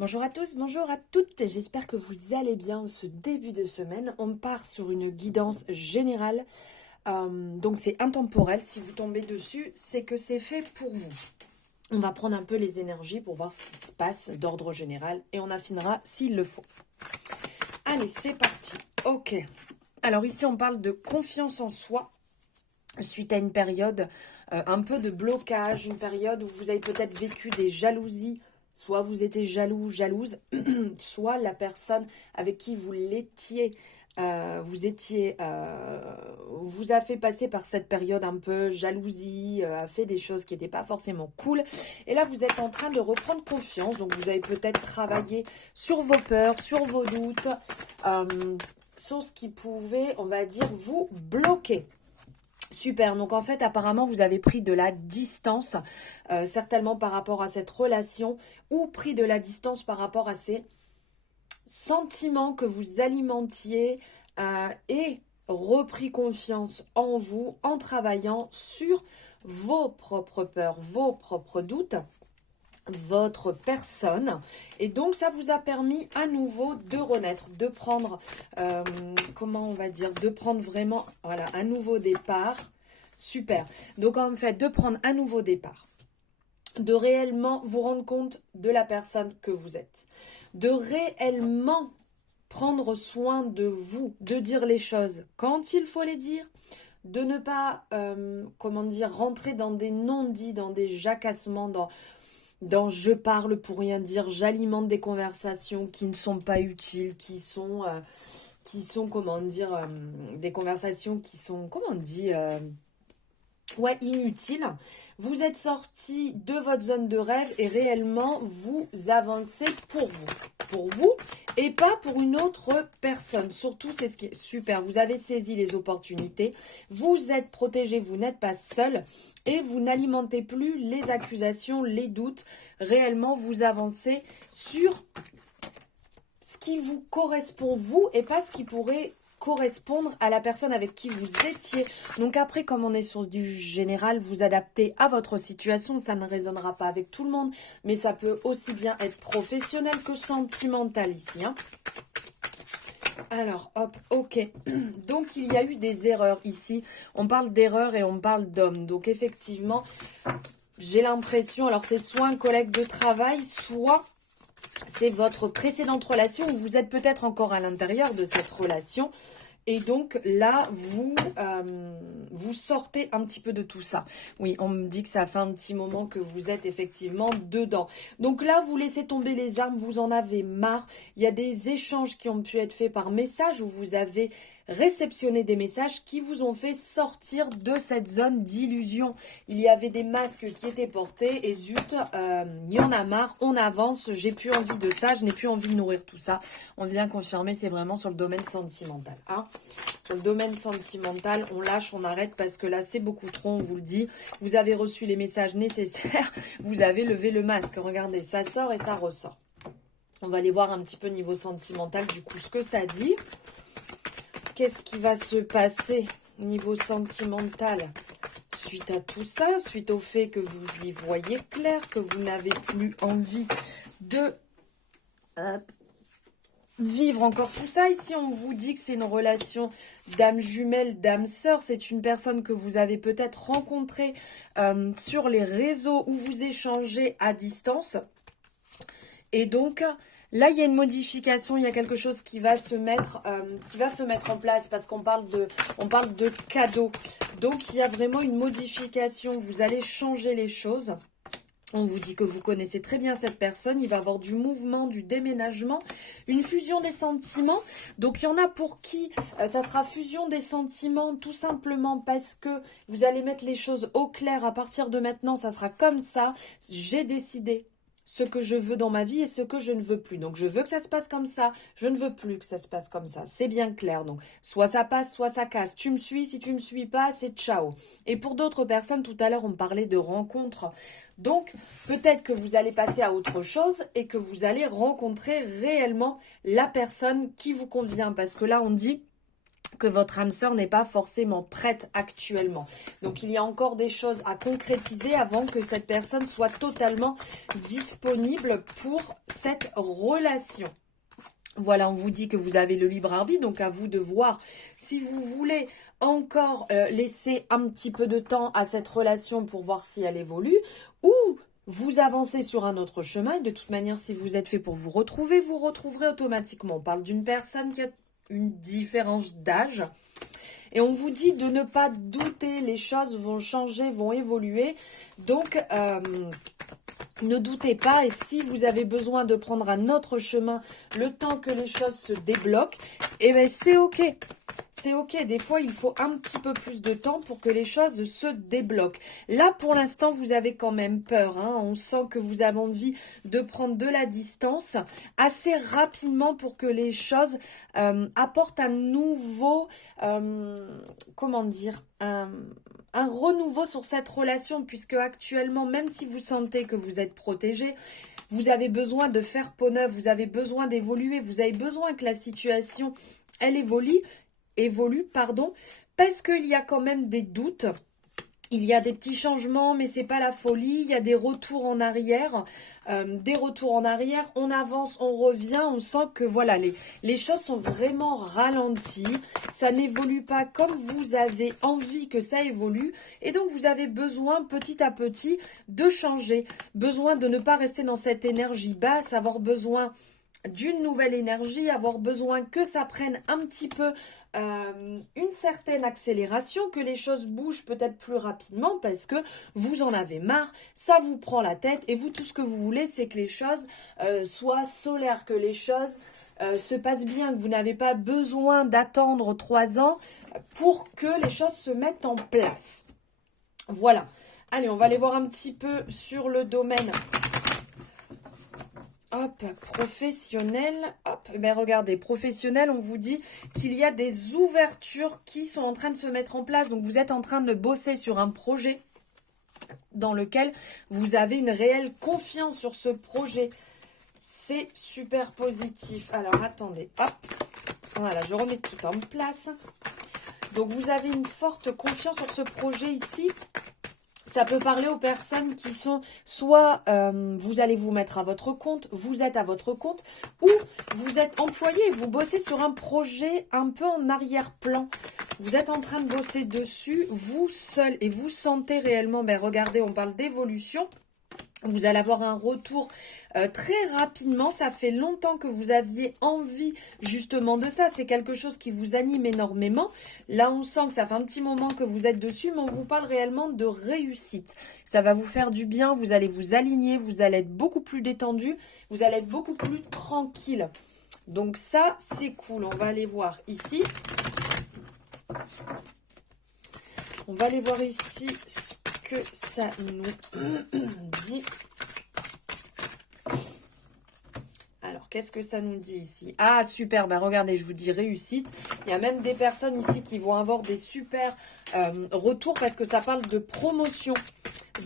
Bonjour à tous, bonjour à toutes, j'espère que vous allez bien ce début de semaine. On part sur une guidance générale, donc c'est intemporel. Si vous tombez dessus, c'est que c'est fait pour vous. On va prendre un peu les énergies pour voir ce qui se passe d'ordre général et on affinera s'il le faut. Allez, c'est parti. Ok. Alors ici, on parle de confiance en soi suite à une période un peu de blocage, une période où vous avez peut-être vécu des jalousies. Soit vous étiez jaloux, jalouse, soit la personne avec qui vous l'étiez, vous a fait passer par cette période un peu jalousie, a fait des choses qui n'étaient pas forcément cool. Et là, vous êtes en train de reprendre confiance. Donc, vous avez peut-être travaillé sur vos peurs, sur vos doutes, sur ce qui pouvait, on va dire, vous bloquer. Super, donc en fait apparemment vous avez pris de la distance, certainement par rapport à cette relation, ou pris de la distance par rapport à ces sentiments que vous alimentiez, et repris confiance en vous en travaillant sur vos propres peurs, vos propres doutes, votre personne. Et donc ça vous a permis à nouveau de renaître, de prendre, comment on va dire, de prendre vraiment, voilà, un nouveau départ. Super. Donc en fait, de prendre un nouveau départ, de réellement vous rendre compte de la personne que vous êtes, de réellement prendre soin de vous, de dire les choses quand il faut les dire, de ne pas, comment dire, rentrer dans des non-dits, dans des jacassements, dans je parle pour rien dire, j'alimente des conversations qui ne sont pas utiles, qui sont comment dire, des conversations qui sont, comment on dit, ouais, inutiles. Vous êtes sorti de votre zone de rêve et réellement vous avancez pour vous et pas pour une autre personne. Surtout, c'est ce qui est super. Vous avez saisi les opportunités, vous êtes protégé, vous n'êtes pas seul et vous n'alimentez plus les accusations, les doutes. Réellement, vous avancez sur ce qui vous correspond vous et pas ce qui pourrait correspondre à la personne avec qui vous étiez. Donc après, comme on est sur du général, vous adaptez à votre situation. Ça ne résonnera pas avec tout le monde, mais ça peut aussi bien être professionnel que sentimental ici, hein. Alors, hop, ok. Donc, il y a eu des erreurs ici. On parle d'erreurs et on parle d'hommes. Donc, effectivement, j'ai l'impression, alors c'est soit un collègue de travail, soit c'est votre précédente relation où vous êtes peut-être encore à l'intérieur de cette relation. Et donc là, vous sortez un petit peu de tout ça. Oui, on me dit que ça fait un petit moment que vous êtes effectivement dedans. Donc là, vous laissez tomber les armes, vous en avez marre. Il y a des échanges qui ont pu être faits par message où vous avez réceptionné des messages qui vous ont fait sortir de cette zone d'illusion. Il y avait des masques qui étaient portés et zut, il y en a marre, on avance, j'ai plus envie de ça, je n'ai plus envie de nourrir tout ça. On vient confirmer, c'est vraiment sur le domaine sentimental, hein. Sur le domaine sentimental, on lâche, on arrête parce que là, c'est beaucoup trop, on vous le dit. Vous avez reçu les messages nécessaires, vous avez levé le masque. Regardez, ça sort et ça ressort. On va aller voir un petit peu niveau sentimental, du coup, ce que ça dit. Qu'est-ce qui va se passer niveau sentimental suite à tout ça, suite au fait que vous y voyez clair, que vous n'avez plus envie de vivre encore tout ça. Ici, on vous dit que c'est une relation d'âme jumelle, d'âme sœur. C'est une personne que vous avez peut-être rencontrée sur les réseaux où vous échangez à distance. Et donc, là, il y a une modification, il y a quelque chose qui va se mettre en place parce qu'on parle de cadeau. Donc, il y a vraiment une modification. Vous allez changer les choses. On vous dit que vous connaissez très bien cette personne. Il va y avoir du mouvement, du déménagement, une fusion des sentiments. Donc, il y en a pour qui ça sera fusion des sentiments tout simplement parce que vous allez mettre les choses au clair. À partir de maintenant, ça sera comme ça. J'ai décidé ce que je veux dans ma vie et ce que je ne veux plus. Donc, je veux que ça se passe comme ça. Je ne veux plus que ça se passe comme ça. C'est bien clair. Donc, soit ça passe, soit ça casse. Tu me suis, si tu me suis pas, c'est ciao. Et pour d'autres personnes, tout à l'heure, on parlait de rencontres. Donc, peut-être que vous allez passer à autre chose et que vous allez rencontrer réellement la personne qui vous convient. Parce que là, on dit que votre âme sœur n'est pas forcément prête actuellement. Donc, il y a encore des choses à concrétiser avant que cette personne soit totalement disponible pour cette relation. Voilà, on vous dit que vous avez le libre arbitre, donc à vous de voir si vous voulez encore laisser un petit peu de temps à cette relation pour voir si elle évolue, ou vous avancez sur un autre chemin. De toute manière, si vous êtes fait pour vous retrouver, vous retrouverez automatiquement. On parle d'une personne qui a une différence d'âge. Et on vous dit de ne pas douter, les choses vont changer, vont évoluer. Donc, ne doutez pas. Et si vous avez besoin de prendre un autre chemin, le temps que les choses se débloquent, eh bien c'est ok. C'est ok, des fois il faut un petit peu plus de temps pour que les choses se débloquent. Là pour l'instant vous avez quand même peur, hein. On sent que vous avez envie de prendre de la distance assez rapidement pour que les choses apportent un nouveau, comment dire, un renouveau sur cette relation, puisque actuellement, même si vous sentez que vous êtes protégé, vous avez besoin de faire peau neuve, vous avez besoin d'évoluer, vous avez besoin que la situation, elle évolue, parce qu'il y a quand même des doutes. Il y a des petits changements, mais c'est pas la folie. Il y a des retours en arrière. On avance, on revient. On sent que voilà, les choses sont vraiment ralenties. Ça n'évolue pas comme vous avez envie que ça évolue. Et donc, vous avez besoin petit à petit de changer. Besoin de ne pas rester dans cette énergie basse, avoir besoin d'une nouvelle énergie, avoir besoin que ça prenne un petit peu une certaine accélération, que les choses bougent peut-être plus rapidement parce que vous en avez marre, ça vous prend la tête et vous tout ce que vous voulez c'est que les choses soient solaires, que les choses se passent bien, que vous n'avez pas besoin d'attendre 3 ans pour que les choses se mettent en place. Voilà. Allez, on va aller voir un petit peu sur le domaine. Hop, professionnel, hop, ben regardez, professionnel, on vous dit qu'il y a des ouvertures qui sont en train de se mettre en place. Donc, vous êtes en train de bosser sur un projet dans lequel vous avez une réelle confiance sur ce projet. C'est super positif. Alors, attendez, hop, voilà, je remets tout en place. Donc, vous avez une forte confiance sur ce projet ici. Ça peut parler aux personnes qui sont soit vous allez vous mettre à votre compte, vous êtes à votre compte, ou vous êtes employé et vous bossez sur un projet un peu en arrière-plan. Vous êtes en train de bosser dessus, vous seul, et vous sentez réellement, ben regardez, on parle d'évolution. Vous allez avoir un retour très rapidement. Ça fait longtemps que vous aviez envie justement de ça. C'est quelque chose qui vous anime énormément. Là, on sent que ça fait un petit moment que vous êtes dessus, mais on vous parle réellement de réussite. Ça va vous faire du bien. Vous allez vous aligner. Vous allez être beaucoup plus détendu. Vous allez être beaucoup plus tranquille. Donc ça, c'est cool. On va aller voir ici. On va aller voir ici ce que ça nous dit. Alors, qu'est-ce que ça nous dit ici? Ah, super, ben regardez, je vous dis réussite. Il y a même des personnes ici qui vont avoir des super retours parce que ça parle de promotion.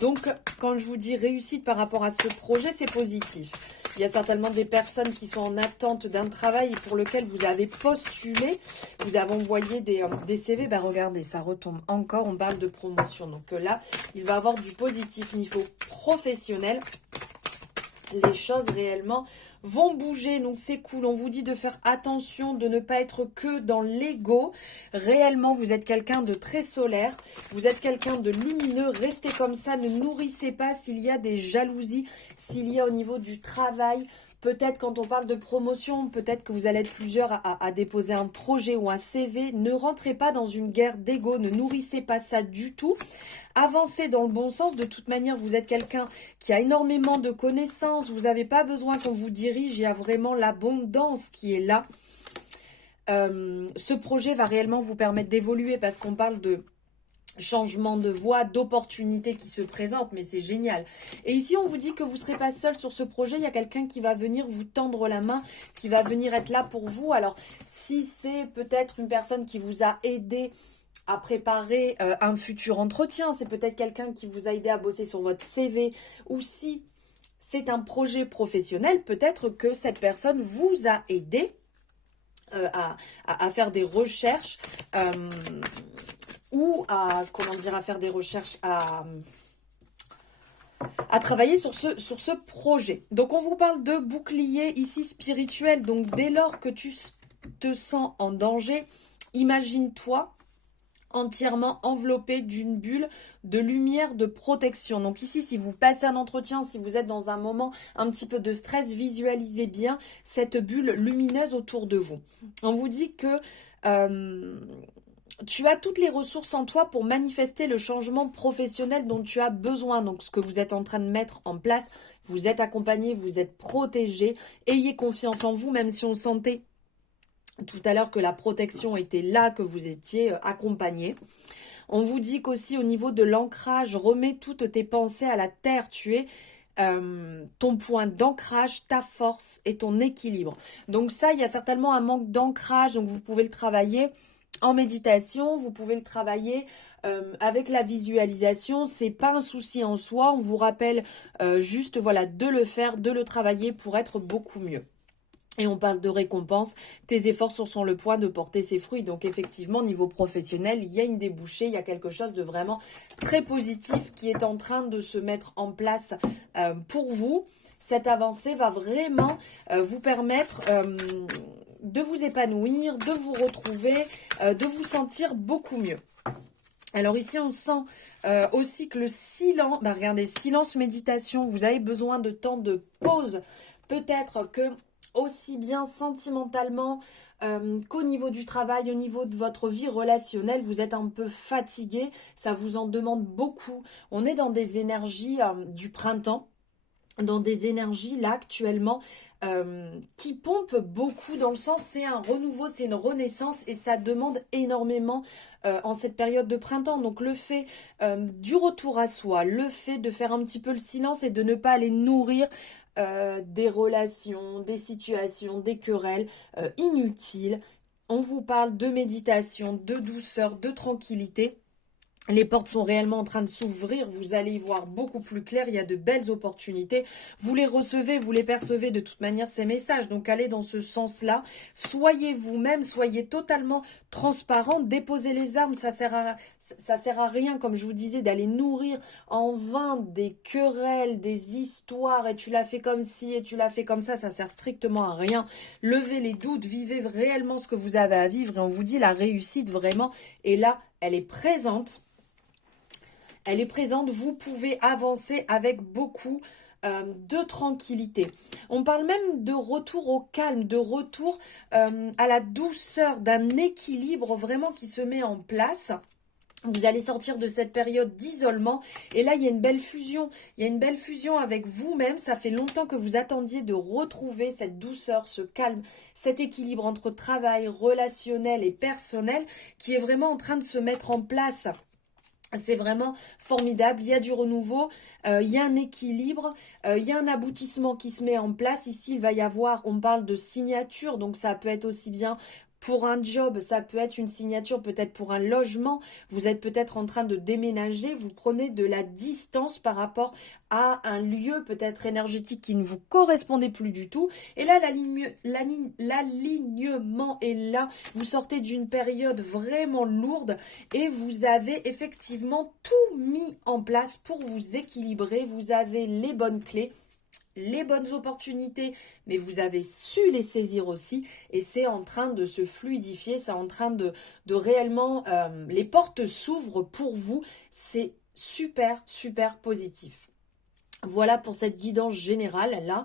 Donc, quand je vous dis réussite par rapport à ce projet, c'est positif. Il y a certainement des personnes qui sont en attente d'un travail pour lequel vous avez postulé. Vous avez envoyé des CV. Ben regardez, ça retombe encore. On parle de promotion. Donc là, il va y avoir du positif niveau professionnel. Les choses réellement vont bouger, donc c'est cool. On vous dit de faire attention, de ne pas être que dans l'ego. Réellement, vous êtes quelqu'un de très solaire, vous êtes quelqu'un de lumineux. Restez comme ça, ne nourrissez pas s'il y a des jalousies, s'il y a au niveau du travail. Peut-être quand on parle de promotion, peut-être que vous allez être plusieurs à déposer un projet ou un CV. Ne rentrez pas dans une guerre d'ego, ne nourrissez pas ça du tout. Avancez dans le bon sens. De toute manière, vous êtes quelqu'un qui a énormément de connaissances. Vous n'avez pas besoin qu'on vous dirige. Il y a vraiment l'abondance qui est là. Ce projet va réellement vous permettre d'évoluer parce qu'on parle de changement de voie, d'opportunités qui se présentent, mais c'est génial. Et ici, on vous dit que vous ne serez pas seul sur ce projet. Il y a quelqu'un qui va venir vous tendre la main, qui va venir être là pour vous. Alors, si c'est peut-être une personne qui vous a aidé à préparer un futur entretien, c'est peut-être quelqu'un qui vous a aidé à bosser sur votre CV, ou si c'est un projet professionnel, peut-être que cette personne vous a aidé à faire des recherches ou à, comment dire, à faire des recherches, à travailler sur ce projet. Donc, on vous parle de bouclier ici spirituel. Donc, dès lors que tu te sens en danger, imagine-toi entièrement enveloppé d'une bulle de lumière de protection. Donc ici, si vous passez un entretien, si vous êtes dans un moment un petit peu de stress, visualisez bien cette bulle lumineuse autour de vous. On vous dit que tu as toutes les ressources en toi pour manifester le changement professionnel dont tu as besoin. Donc ce que vous êtes en train de mettre en place, vous êtes accompagné, vous êtes protégé. Ayez confiance en vous, même si on sentait tout à l'heure que la protection était là, que vous étiez accompagné. On vous dit qu'aussi au niveau de l'ancrage, remets toutes tes pensées à la terre. Tu es ton point d'ancrage, ta force et ton équilibre. Donc ça, il y a certainement un manque d'ancrage, donc vous pouvez le travailler en méditation, vous pouvez le travailler avec la visualisation. C'est pas un souci en soi, on vous rappelle juste voilà de le faire, de le travailler pour être beaucoup mieux. Et on parle de récompense, tes efforts sont sur le point de porter ses fruits. Donc effectivement, niveau professionnel, il y a une débouchée, il y a quelque chose de vraiment très positif qui est en train de se mettre en place pour vous. Cette avancée va vraiment vous permettre de vous épanouir, de vous retrouver, de vous sentir beaucoup mieux. Alors ici, on sent aussi que le silence, regardez, silence, méditation, vous avez besoin de temps de pause. Peut-être que aussi bien sentimentalement qu'au niveau du travail, au niveau de votre vie relationnelle, vous êtes un peu fatigué, ça vous en demande beaucoup. On est dans des énergies du printemps, dans des énergies là actuellement qui pompent beaucoup dans le sens, c'est un renouveau, c'est une renaissance et ça demande énormément en cette période de printemps. Donc le fait du retour à soi, le fait de faire un petit peu le silence et de ne pas aller nourrir des relations, des situations, des querelles inutiles. On vous parle de méditation, de douceur, de tranquillité. Les portes sont réellement en train de s'ouvrir, vous allez y voir beaucoup plus clair, il y a de belles opportunités. Vous les recevez, vous les percevez de toute manière ces messages, donc allez dans ce sens-là. Soyez vous-même, soyez totalement transparent, déposez les armes, ça sert à rien, comme je vous disais, d'aller nourrir en vain des querelles, des histoires, et tu l'as fait comme ci, et tu l'as fait comme ça sert strictement à rien. Levez les doutes, vivez réellement ce que vous avez à vivre, et on vous dit la réussite vraiment, et là, elle est présente. Elle est présente, vous pouvez avancer avec beaucoup de tranquillité. On parle même de retour au calme, de retour à la douceur, d'un équilibre vraiment qui se met en place. Vous allez sortir de cette période d'isolement et là, il y a une belle fusion. Il y a une belle fusion avec vous-même. Ça fait longtemps que vous attendiez de retrouver cette douceur, ce calme, cet équilibre entre travail, relationnel et personnel qui est vraiment en train de se mettre en place. C'est vraiment formidable, il y a du renouveau, il y a un équilibre, il y a un aboutissement qui se met en place. Ici, il va y avoir, on parle de signature, donc ça peut être aussi bien pour un job, ça peut être une signature, peut-être pour un logement. Vous êtes peut-être en train de déménager, vous prenez de la distance par rapport à un lieu peut-être énergétique qui ne vous correspondait plus du tout. Et là, l'alignement est là. Vous sortez d'une période vraiment lourde et vous avez effectivement tout mis en place pour vous équilibrer. Vous avez les bonnes clés, les bonnes opportunités, mais vous avez su les saisir aussi et c'est en train de se fluidifier, c'est en train de réellement, les portes s'ouvrent pour vous, c'est super, super positif. Voilà pour cette guidance générale là,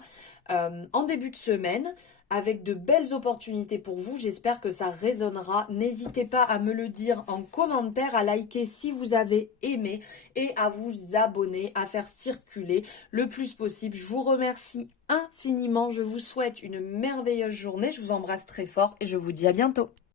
en début de semaine, avec de belles opportunités pour vous. J'espère que ça résonnera. N'hésitez pas à me le dire en commentaire, à liker si vous avez aimé et à vous abonner, à faire circuler le plus possible. Je vous remercie infiniment. Je vous souhaite une merveilleuse journée. Je vous embrasse très fort et je vous dis à bientôt.